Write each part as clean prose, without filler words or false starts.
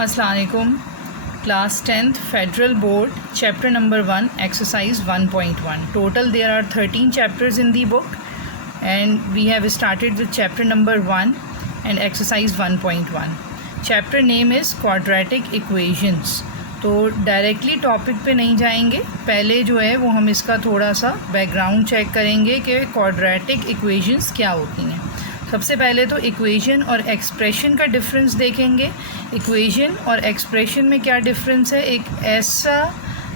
अस्सलाम वालेकुम। Class 10th Federal Board, chapter number 1, exercise 1.1. Total there are 13 chapters in the book and we have started with chapter number 1 and exercise 1.1. Chapter name is quadratic equations. तो directly topic पे नहीं जाएंगे, पहले जो है वो हम इसका थोड़ा सा बैकग्राउंड चेक करेंगे कि क्वाड्रेटिक इक्वेशंस क्या होती हैं। सबसे पहले तो इक्वेशन और एक्सप्रेशन का डिफरेंस देखेंगे। इक्वेशन और एक्सप्रेशन में क्या डिफरेंस है। एक ऐसा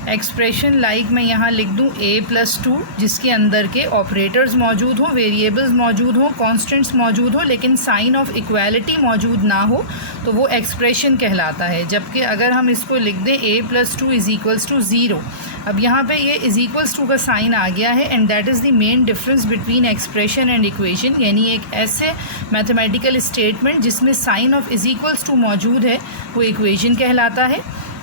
एक्सप्रेशन लाइक मैं यहाँ लिख दूँ a+2 जिसके अंदर के ऑपरेटर्स मौजूद हों, वेरिएबल्स मौजूद हों, कांस्टेंट्स मौजूद हों, लेकिन साइन ऑफ इक्वालिटी मौजूद ना हो तो वो एक्सप्रेशन कहलाता है। जबकि अगर हम इसको लिख दें a+2 = 0, अब यहाँ पे ये =2 का साइन आ गया है and that is the main difference between expression and equation. यानी एक ऐसे मैथमेटिकल स्टेटमेंट जिसमें साइन ऑफ =2 मौजूद है वो इक्वेशन कहलाता है,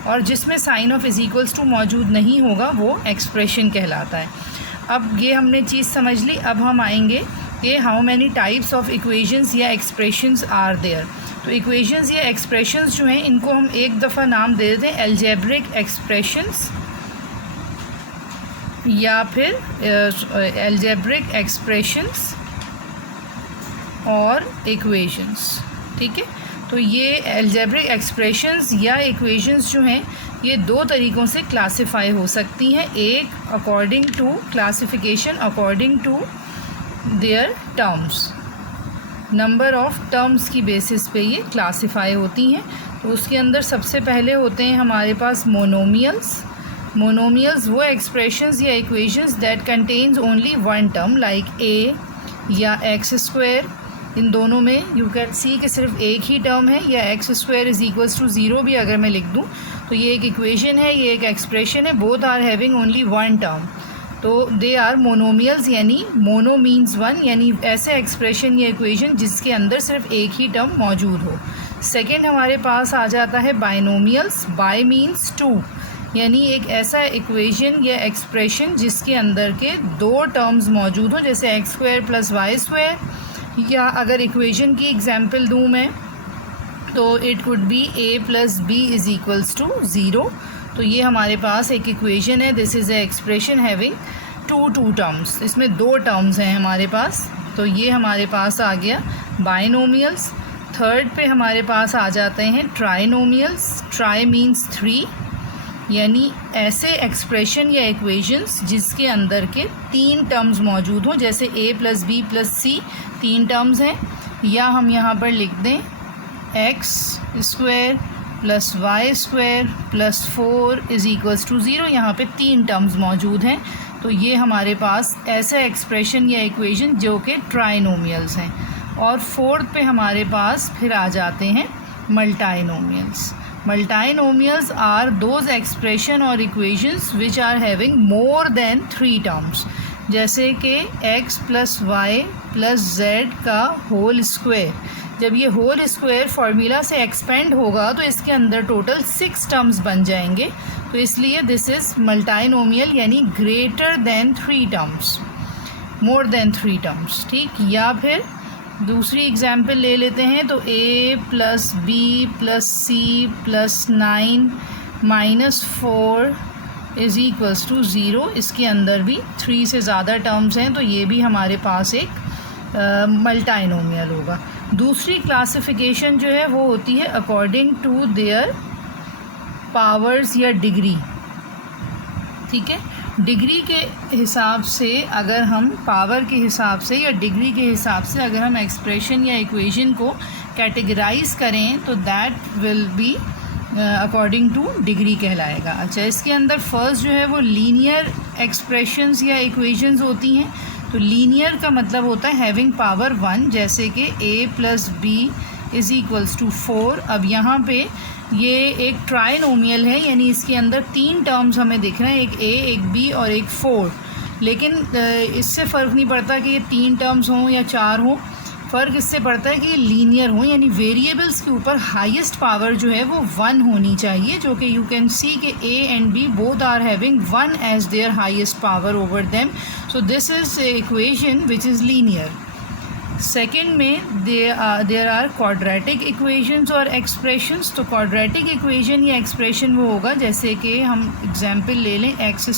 और जिसमें साइन ऑफ =2 मौजूद नहीं होगा वो एक्सप्रेशन कहलाता है। अब ये हमने चीज़ समझ ली। अब हम आएंगे कि how many types of equations या एक्सप्रेशंस आर देयर। तो इक्वेशंस या एक्सप्रेशंस जो हैं इनको हम एक दफ़ा नाम दे देते हैं अलजेब्रिक एक्सप्रेशंस या फिर अलजेब्रिक एक्सप्रेशंस और इक्वेशंस। ठीक है, तो ये अलजेब्रिक एक्सप्रेशंस या इक्वेशंस जो हैं ये दो तरीक़ों से क्लासिफाई हो सकती हैं। एक according to classification according to their terms, number of terms की बेसिस पे ये क्लासिफाई होती हैं। तो उसके अंदर सबसे पहले होते हैं हमारे पास मोनोमियल्स। मोनोमियल्स वो एक्सप्रेशंस या equations that contains only one term like a या x²। इन दोनों में यू कैन सी कि सिर्फ एक ही टर्म है, या x² = 0 भी अगर मैं लिख दूँ तो ये एक इक्वेशन है, ये एक एक्सप्रेशन है, both are having only one term, तो दे आर मोनोमियल्स। यानी मोनो मीन्स वन, यानी ऐसे एक्सप्रेशन या इक्वेशन जिसके अंदर सिर्फ एक ही टर्म मौजूद हो। सेकेंड हमारे पास आ जाता है बाइनोमियल्स। बाई मीन्स टू, यानी एक ऐसा इक्वेशन या एक्सप्रेशन जिसके अंदर के दो टर्म्स मौजूद हों, जैसे x² + y²। या अगर इक्वेशन की एग्जांपल दूँ मैं तो it could be a + b = 0। तो ये हमारे पास एक इक्वेशन है, this is a expression having two terms. इसमें दो टर्म्स हैं हमारे पास, तो ये हमारे पास आ गया बाइनोमियल्स। थर्ड पे हमारे पास आ जाते हैं ट्राइनोमियल्स। ट्राई मीन्स 3, यानी ऐसे एक्सप्रेशन या इक्वेशंस जिसके अंदर के तीन टर्म्स मौजूद हों, जैसे a + b + c 3 टर्म्स हैं। या हम यहाँ पर लिख दें x² + y² + 4 = 0, यहाँ पे 3 टर्म्स मौजूद हैं। तो ये हमारे पास ऐसे एक्सप्रेशन या इक्वेशन जो कि ट्राइनोमियल्स हैं। और फोर्थ पे हमारे पास फिर आ जाते हैं मल्टाइनोमियल्स। Multinomials are those expression और equations which are having more than 3 terms, जैसे कि x + y + z का होल स्क्वायर। जब ये होल स्क्वायर फार्मूला से एक्सपेंड होगा तो इसके अंदर टोटल 6 टर्म्स बन जाएंगे, तो इसलिए दिस इज़ मल्टाइनोमियल, यानी greater than 3 terms, more than 3 terms. ठीक, या फिर दूसरी एग्जाम्पल ले लेते हैं तो a + b + c + 9 - 4 = 0। इसके अंदर भी 3 से ज़्यादा टर्म्स हैं, तो ये भी हमारे पास एक मल्टाइनोमियल होगा। दूसरी क्लासिफिकेशन जो है वो होती है अकॉर्डिंग टू देयर पावर्स या डिग्री। ठीक है, डिग्री के हिसाब से अगर हम पावर के हिसाब से या डिग्री के हिसाब से अगर हम एक्सप्रेशन या इक्वेशन को कैटेगराइज करें तो that will be according two degree कहलाएगा। अच्छा, इसके अंदर फर्स्ट जो है वो लीनियर एक्सप्रेशंस या इक्वेशंस होती हैं। तो लीनियर का मतलब होता है हैविंग पावर 1, जैसे कि a + b = 4। अब यहाँ पे ये एक ट्राइनोमियल है, यानी इसके अंदर 3 टर्म्स हमें दिख रहे हैं, एक a, एक b और एक 4। लेकिन इससे फ़र्क नहीं पड़ता कि ये 3 टर्म्स हों या 4 हों, फ़र्क इससे पड़ता है कि ये लीनियर हों, यानी वेरिएबल्स के ऊपर हाईएस्ट पावर जो है वो 1 होनी चाहिए, जो कि यू कैन सी कि a and b both are having 1 as their highest power over them. So this is equation which is linear. Second में देयर आर क्वाड्रेटिक इक्वेशंस और एक्सप्रेशंस। तो क्वाड्रेटिक इक्वेशन या एक्सप्रेशन वो होगा, जैसे कि हम एग्जांपल ले लें x²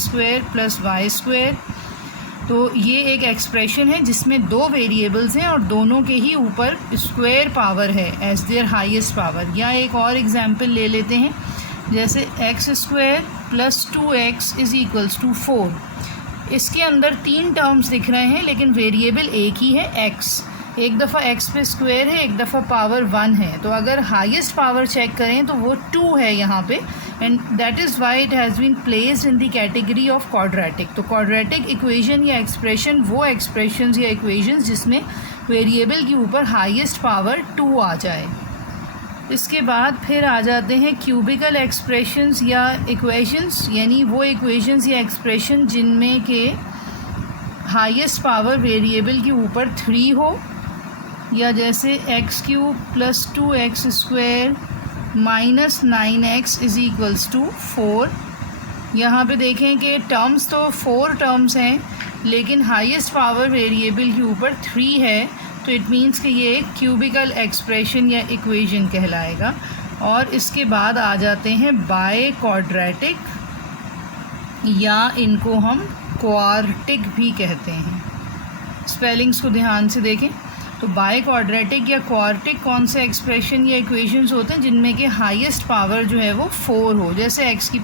+ y²। तो ये एक एक्सप्रेशन है जिसमें दो वेरिएबल्स हैं और दोनों के ही ऊपर स्क्वायर पावर है एज देयर हाईएस्ट पावर। या एक और एग्जांपल ले लेते हैं, जैसे x² + 2x = 4। इसके अंदर 3 टर्म्स दिख रहे हैं लेकिन वेरिएबल एक ही है x। एक दफ़ा x पे स्क्वायर है, एक दफ़ा पावर 1 है। तो अगर हाईएस्ट पावर चेक करें तो वो 2 है यहाँ पे, and that is why it has been placed in the category of quadratic. तो क्वाड्रेटिक इक्वेशन या एक्सप्रेशन वो एक्सप्रेशंस या इक्वेशंस जिसमें वेरिएबल के ऊपर हाईएस्ट पावर 2 आ जाए। इसके बाद फिर आ जाते हैं क्यूबिकल एक्सप्रेशंस या इक्वेशंस, यानी वो इक्वेशंस या एक्सप्रेशन जिनमें के हाईएस्ट पावर वेरिएबल के ऊपर 3 हो, या जैसे x³ + 2x² - 9x = 4। यहाँ पे देखें कि टर्म्स तो 4 टर्म्स हैं लेकिन हाईएस्ट पावर वेरिएबल के ऊपर 3 है, तो इट मीन्स कि ये एक क्यूबिकल एक्सप्रेशन या इक्वेशन कहलाएगा। और इसके बाद आ जाते हैं बाय क्वाड्रेटिक, या इनको हम क्वार्टिक भी कहते हैं। स्पेलिंग्स को ध्यान से देखें। तो बाय क्वाड्रेटिक या क्वार्टिक कौन से एक्सप्रेशन या इक्वेशंस होते हैं जिनमें कि हाईएस्ट पावर जो है वो 4 हो, जैसे x⁴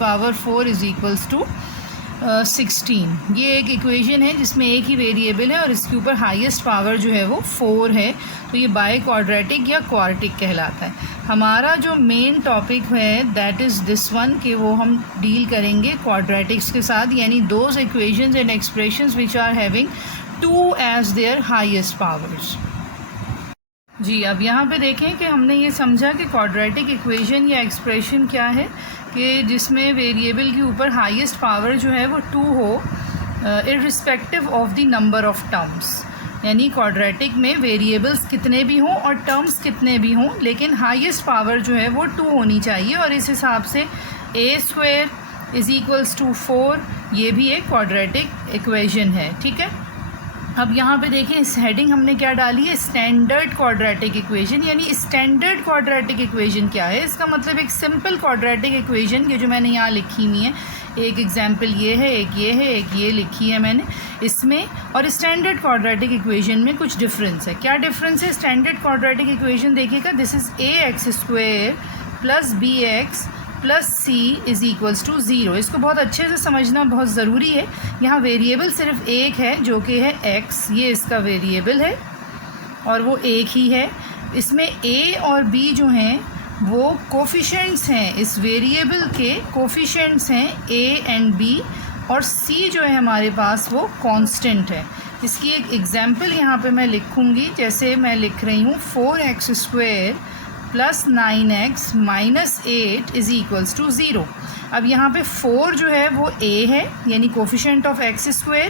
= 16। ये एक इक्वेशन है जिसमें एक ही वेरिएबल है और इसके ऊपर हाईएस्ट पावर जो है वो 4 है, तो ये बाय क्वाड्रेटिक या क्वार्टिक कहलाता है। हमारा जो मेन टॉपिक है दैट इज़ दिस वन, कि वो हम डील करेंगे क्वाड्रेटिक्स के साथ, यानी those equations and expressions which are having 2 as their highest powers. जी, अब यहाँ पे देखें कि हमने ये समझा कि क्वाड्रेटिक इक्वेशन या एक्सप्रेशन क्या है, कि जिसमें वेरिएबल के ऊपर हाईएस्ट पावर जो है वो 2 हो irrespective of the number of terms. यानी क्वाड्रेटिक में वेरिएबल्स कितने भी हों और टर्म्स कितने भी हों, लेकिन हाईएस्ट पावर जो है वो 2 होनी चाहिए। और इस हिसाब से a² = 4 ये भी एक क्वाड्रेटिक इक्वेशन है। ठीक है, अब यहाँ पे देखें इस हेडिंग हमने क्या डाली है, स्टैंडर्ड क्वाड्रेटिक इक्वेशन। यानी स्टैंडर्ड क्वाड्रेटिक इक्वेशन क्या है, इसका मतलब एक सिंपल क्वाड्रेटिक इक्वेशन, ये जो मैंने यहाँ लिखी हुई है, एक एग्जांपल ये है, एक ये है, एक ये लिखी है मैंने इसमें। और स्टैंडर्ड क्वाड्रेटिक इक्वेशन में कुछ डिफरेंस है। क्या डिफरेंस है? स्टैंडर्ड क्वाड्रेटिक इक्वेशन देखिएगा, this is ax² + bx + c = 0। इसको बहुत अच्छे से समझना बहुत ज़रूरी है। यहाँ वेरिएबल सिर्फ एक है जो कि है x, ये इसका वेरिएबल है और वो एक ही है। इसमें a और b जो हैं वो कोफिशेंट्स हैं, इस वेरिएबल के कोफिशेंट्स हैं a एंड b, और c जो है हमारे पास वो कांस्टेंट है। इसकी एक एग्जांपल यहाँ पे मैं लिखूँगी, जैसे मैं लिख रही हूँ 4x² + 9x - 8 = 0। अब यहाँ पे 4 जो है वो a है, यानी coefficient of x²,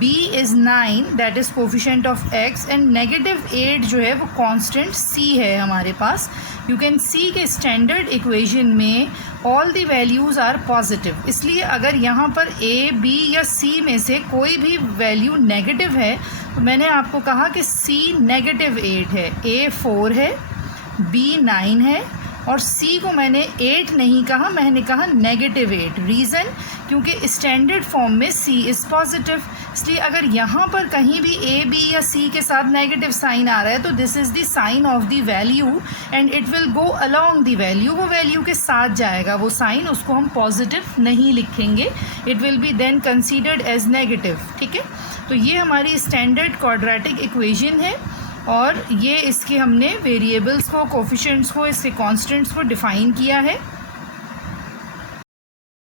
b is 9 that is coefficient of x, and -8 जो है वो कांस्टेंट c है हमारे पास। यू कैन सी के स्टैंडर्ड इक्वेशन में all the values are positive, इसलिए अगर यहाँ पर a, b या c में से कोई भी वैल्यू नेगेटिव है तो मैंने आपको कहा कि c -8 है, a 4 है, b 9 है और c को मैंने 8 नहीं कहा, मैंने कहा -8। रीज़न, क्योंकि स्टैंडर्ड फॉर्म में c इज़ पॉजिटिव, इसलिए अगर यहाँ पर कहीं भी a, b या c के साथ नेगेटिव साइन आ रहा है तो this is the sign of the value and it will go along the value, वो वैल्यू के साथ जाएगा वो साइन, उसको हम पॉजिटिव नहीं लिखेंगे, it will be then considered as negative. ठीक है, तो ये हमारी स्टैंडर्ड क्वाड्रेटिक इक्वेशन है और ये इसके हमने वेरिएबल्स को, कोफिशिएंट्स को, इसके कांस्टेंट्स को डिफ़ाइन किया है।